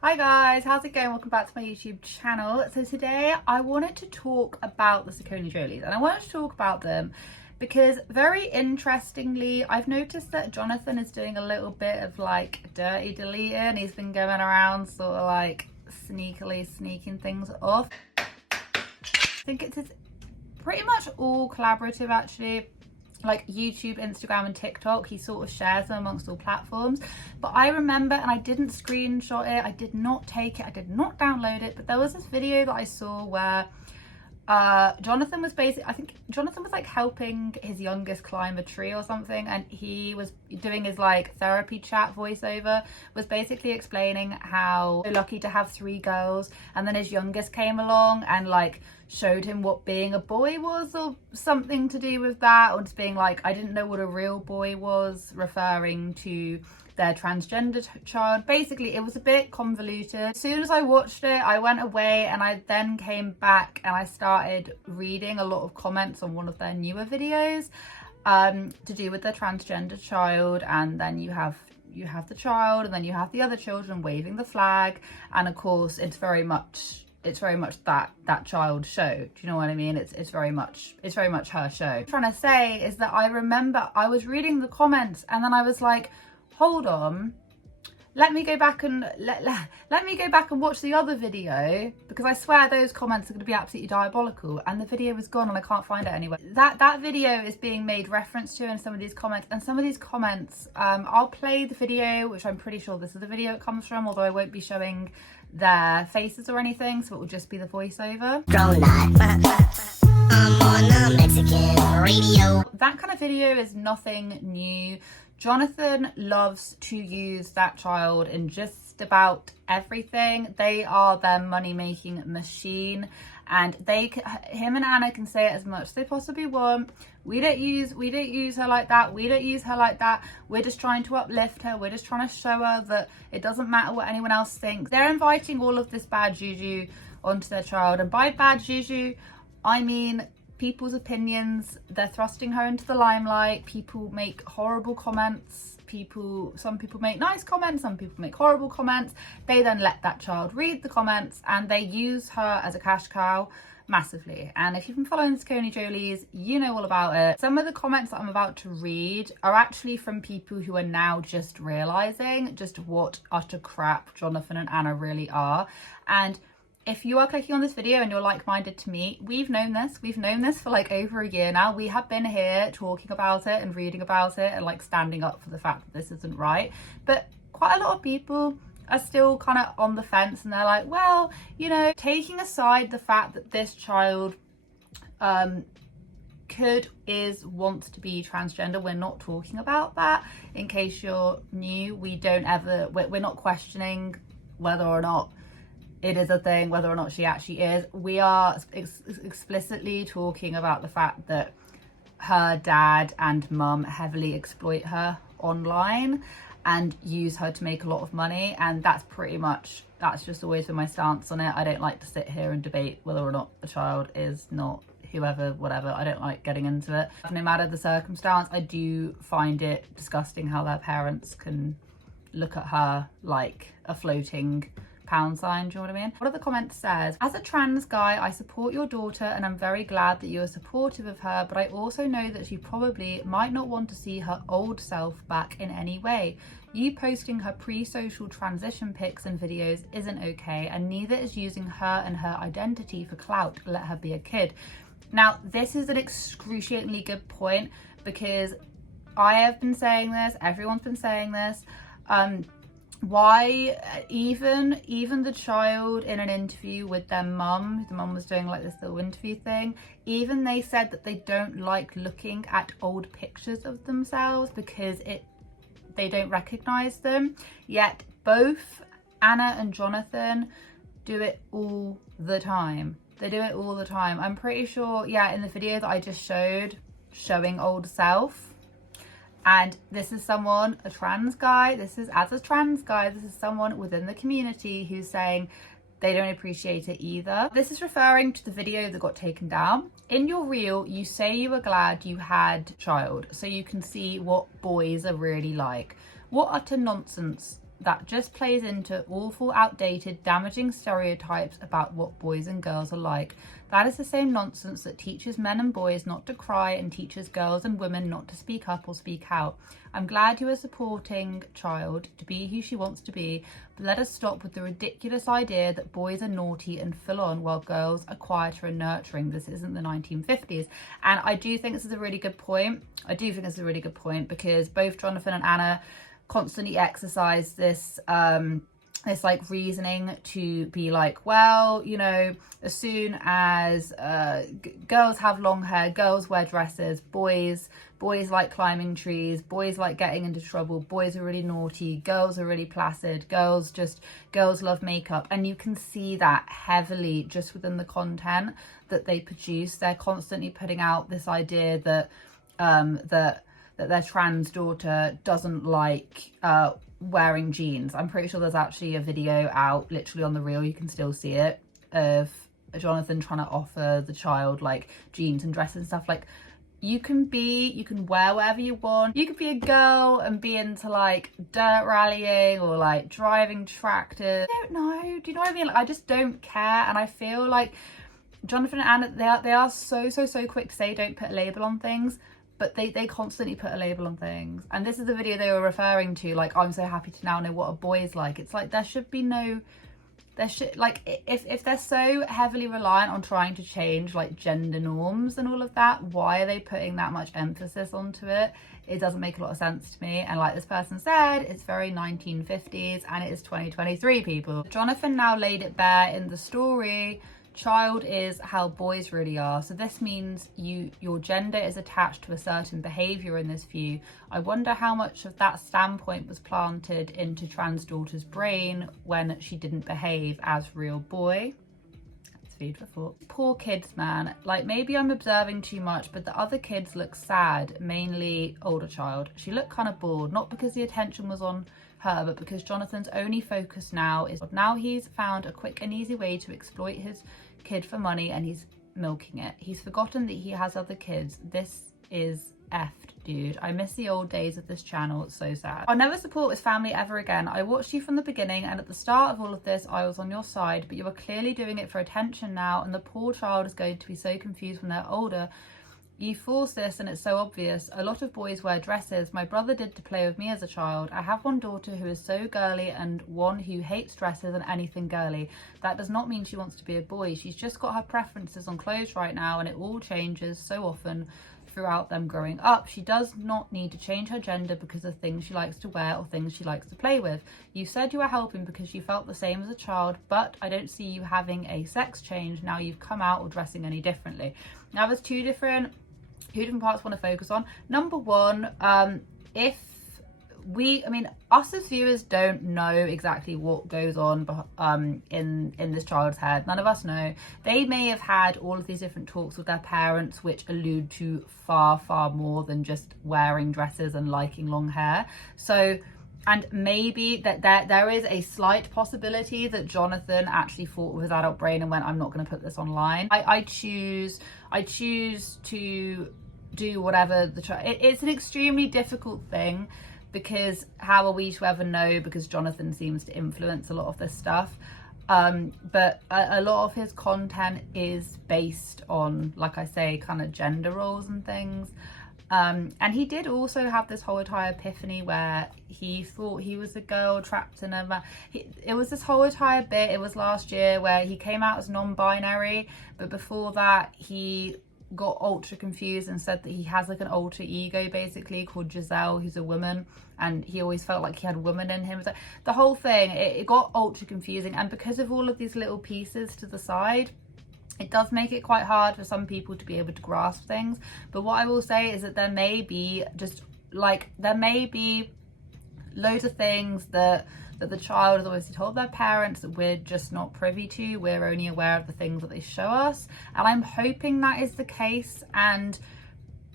Hi guys, how's it going? Welcome back to my YouTube channel. So today I wanted to talk about the SACCONEJOLYs, and I wanted to talk about them because very interestingly I've noticed that Jonathan is doing a little bit of like dirty deleting. He's been going around sort of like sneakily sneaking things off. I think it's pretty much all collaborative actually. Like YouTube, Instagram and TikTok, he sort of shares them amongst all platforms. But I remember, and I didn't screenshot it, I did not take it, I did not download it, but there was this video that I saw where Jonathan was basically, I think Jonathan was like helping his youngest climb a tree or something, and he was doing his like therapy chat voiceover, was basically explaining how lucky to have 3 girls, and then his youngest came along and like showed him what being a boy was, or something to do with that, or just being like, I didn't know what a real boy was, referring to their transgender child. Basically it was a bit convoluted. As soon as I watched it, I went away and I then came back and I started reading a lot of comments on one of their newer videos to do with their transgender child, and then you have the child, and then you have the other children waving the flag, and of course it's very much that child's show. Do you know what I mean? It's very much her show. What I'm trying to say is that I remember I was reading the comments and then I was like, hold on, let me go back and let me go back and watch the other video, because I swear those comments are going to be absolutely diabolical, and the video was gone and I can't find it anywhere. That video is being made reference to in some of these comments, and some of these comments, I'll play the video, which I'm pretty sure this is the video it comes from, although I won't be showing their faces or anything, so it will just be the voiceover. I'm on the Mexican radio. That kind of video is nothing new. Jonathan loves to use that child in just about everything. They are their money-making machine, and him and Anna can say it as much as they possibly want. We don't use her like that. We don't use her like that. We're just trying to uplift her. We're just trying to show her that it doesn't matter what anyone else thinks. They're inviting all of this bad juju onto their child, and by bad juju, I mean people's opinions. They're thrusting her into the limelight. People make horrible comments. Some people make nice comments, some people make horrible comments. They then let that child read the comments and they use her as a cash cow massively. And if you've been following the SACCONEJOLYs, you know all about it. Some of the comments that I'm about to read are actually from people who are now just realizing just what utter crap Jonathan and Anna really are. And if you are clicking on this video and you're like-minded to me, we've known this for like over a year now. We have been here talking about it and reading about it and like standing up for the fact that this isn't right. But quite a lot of people are still kind of on the fence, and they're like, well, you know, taking aside the fact that this child wants to be transgender, we're not talking about that. In case you're new, we're not questioning whether or not it is a thing, whether or not she actually is. We are explicitly talking about the fact that her dad and mum heavily exploit her online and use her to make a lot of money, and that's just always been my stance on it. I don't like to sit here and debate whether or not the child is not whoever, whatever. I don't like getting into it. No matter the circumstance, I do find it disgusting how their parents can look at her like a floating pound sign. Do you know what I mean? One of the comments says, as a trans guy, I support your daughter and I'm very glad that you are supportive of her, but I also know that she probably might not want to see her old self back in any way. You posting her pre-social transition pics and videos isn't okay, and neither is using her and her identity for clout. Let her be a kid. Now, this is an excruciatingly good point, because I have been saying this, everyone's been saying this, why even the child in an interview with their mum, the mum was doing like this little interview thing, even they said that they don't like looking at old pictures of themselves because they don't recognize them. Yet both Anna and Jonathan do it all the time. They do it all the time. I'm pretty sure, yeah, in the video that I just showing old self, and this is someone, a trans guy, this is someone within the community who's saying they don't appreciate it either. This is referring to the video that got taken down. In your reel, you say you were glad you had a child so you can see what boys are really like. What utter nonsense that just plays into awful, outdated, damaging stereotypes about what boys and girls are like. That is the same nonsense that teaches men and boys not to cry and teaches girls and women not to speak up or speak out. I'm glad you are supporting child to be who she wants to be, but let us stop with the ridiculous idea that boys are naughty and full on while girls are quieter and nurturing. This isn't the 1950s. And I do think this is a really good point. Because both Jonathan and Anna constantly exercise this this like reasoning to be like, well, you know, as soon as girls have long hair, girls wear dresses, boys like climbing trees, boys like getting into trouble, boys are really naughty, girls are really placid, girls love makeup. And you can see that heavily just within the content that they produce. They're constantly putting out this idea that that their trans daughter doesn't like wearing jeans. I'm pretty sure there's actually a video out literally on the reel, you can still see it, of Jonathan trying to offer the child like jeans and dresses and stuff. Like, you can wear whatever you want. You could be a girl and be into like dirt rallying or like driving tractors. I don't know, do you know what I mean? Like, I just don't care. And I feel like Jonathan and Anna, they are so quick to say don't put a label on things, but they constantly put a label on things. And this is the video they were referring to, like, I'm so happy to now know what a boy is like. It's like, if they're so heavily reliant on trying to change like gender norms and all of that, why are they putting that much emphasis onto it? It doesn't make a lot of sense to me. And like this person said, it's very 1950s and it is 2023, people. Jonathan now laid it bare in the story. Child is how boys really are. So this means your gender is attached to a certain behaviour in this view. I wonder how much of that standpoint was planted into trans daughter's brain when she didn't behave as real boy. It's food for thought. Poor kids, man. Like, maybe I'm observing too much, but the other kids look sad, mainly older child. She looked kind of bored, not because the attention was on her, but because Jonathan's only focus now is he's found a quick and easy way to exploit his kid for money and he's milking it. He's forgotten that he has other kids. This is effed, dude. I miss the old days of this channel. It's so sad. I'll never support this family ever again. I watched you from the beginning and at the start of all of this I was on your side, but you are clearly doing it for attention now and the poor child is going to be so confused when they're older. You force this and it's so obvious. A lot of boys wear dresses. My brother did to play with me as a child. I have one daughter who is so girly and one who hates dresses and anything girly. That does not mean she wants to be a boy. She's just got her preferences on clothes right now and it all changes so often throughout them growing up. She does not need to change her gender because of things she likes to wear or things she likes to play with. You said you were helping because you felt the same as a child, but I don't see you having a sex change now you've come out or dressing any differently. Now there's two different parts I want to focus on. Number one, us as viewers don't know exactly what goes on in this child's head. None of us know. They may have had all of these different talks with their parents which allude to far more than just wearing dresses and liking long hair. So, and maybe that there is a slight possibility that Jonathan actually thought with his adult brain and went, I'm not going to put this online. I choose to do whatever the child. It's an extremely difficult thing because how are we to ever know, because Jonathan seems to influence a lot of this stuff. But a lot of his content is based on, like I say, kind of gender roles and things. And he did also have this whole entire epiphany where he thought he was a girl trapped in a it was this whole entire bit, it was last year, where he came out as non-binary, but before that he got ultra confused and said that he has like an alter ego basically called Giselle, who's a woman, and he always felt like he had a woman in him. So the whole thing, it got ultra confusing, and because of all of these little pieces to the side, it does make it quite hard for some people to be able to grasp things. But what I will say is that there may be loads of things that the child has obviously told their parents that we're just not privy to. We're only aware of the things that they show us. And I'm hoping that is the case. And,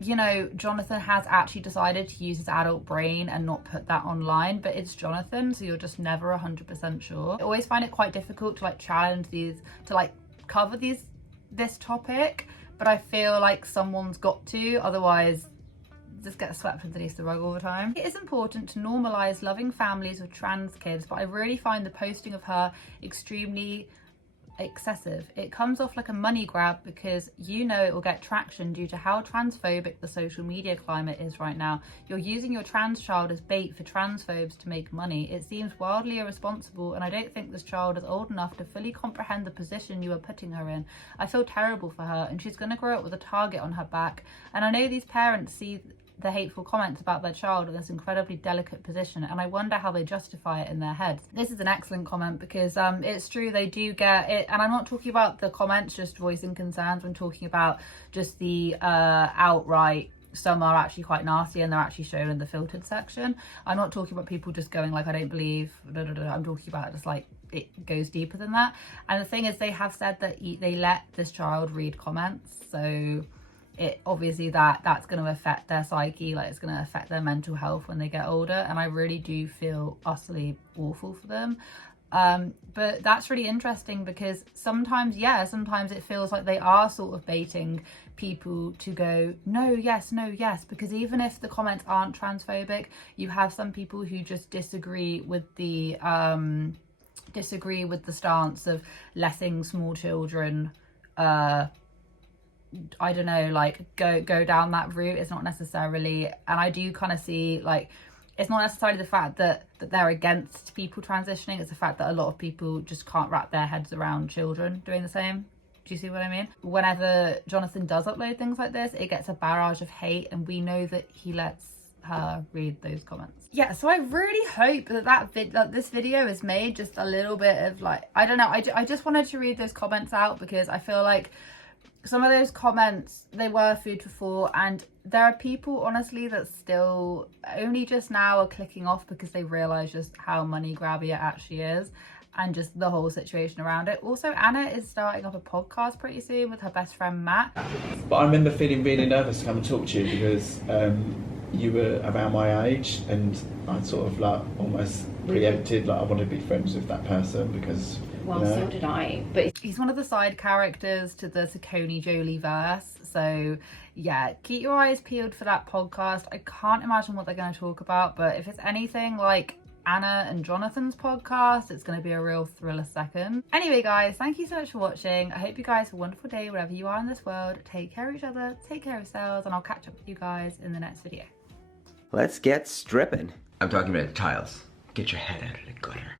you know, Jonathan has actually decided to use his adult brain and not put that online. But it's Jonathan, so you're just never 100% sure. I always find it quite difficult to like challenge these, to like cover this topic, but I feel like someone's got to, otherwise just gets swept underneath the rug all the time. It is important to normalise loving families with trans kids, but I really find the posting of her extremely excessive. It comes off like a money grab because you know it will get traction due to how transphobic the social media climate is right now. You're using your trans child as bait for transphobes to make money. It seems wildly irresponsible, and I don't think this child is old enough to fully comprehend the position you are putting her in. I feel terrible for her, and she's going to grow up with a target on her back. And I know these parents see the hateful comments about their child in this incredibly delicate position, and I wonder how they justify it in their heads. This is an excellent comment because it's true, they do get it, and I'm not talking about the comments just voicing concerns. I'm talking about just the outright, some are actually quite nasty and they're actually shown in the filtered section. I'm not talking about people just going like, I don't believe, I'm talking about just like, it goes deeper than that. And the thing is, they have said that they let this child read comments, so it obviously that's going to affect their psyche, like it's going to affect their mental health when they get older, and I really do feel utterly awful for them. But that's really interesting because sometimes it feels like they are sort of baiting people to go no yes, because even if the comments aren't transphobic, you have some people who just disagree with the stance of letting small children I don't know, like go down that route. It's not necessarily, and I do kind of see like, it's not necessarily the fact that they're against people transitioning, it's the fact that a lot of people just can't wrap their heads around children doing the same. Do you see what I mean? Whenever Jonathan does upload things like this, it gets a barrage of hate, and we know that he lets her read those comments. Yeah, so I really hope that this video is made just a little bit of like, I don't know, I just wanted to read those comments out because I feel like some of those comments, they were food for thought, and there are people honestly that still only just now are clicking off because they realise just how money grabby it actually is, and just the whole situation around it. Also, Anna is starting up a podcast pretty soon with her best friend Matt. But I remember feeling really nervous to come and talk to you because you were around my age, and I sort of like almost preempted like I want to be friends with that person because, well, you know. So did I. But he's one of the side characters to the SACCONEJOLYs verse. So yeah, keep your eyes peeled for that podcast. I can't imagine what they're going to talk about, but if it's anything like Anna and Jonathan's podcast, it's going to be a real thriller second. Anyway guys, thank you so much for watching. I hope you guys have a wonderful day wherever you are in this world. Take care of each other, take care of yourselves, and I'll catch up with you guys in the next video. Let's get stripping. I'm talking about tiles. Get your head out of the gutter.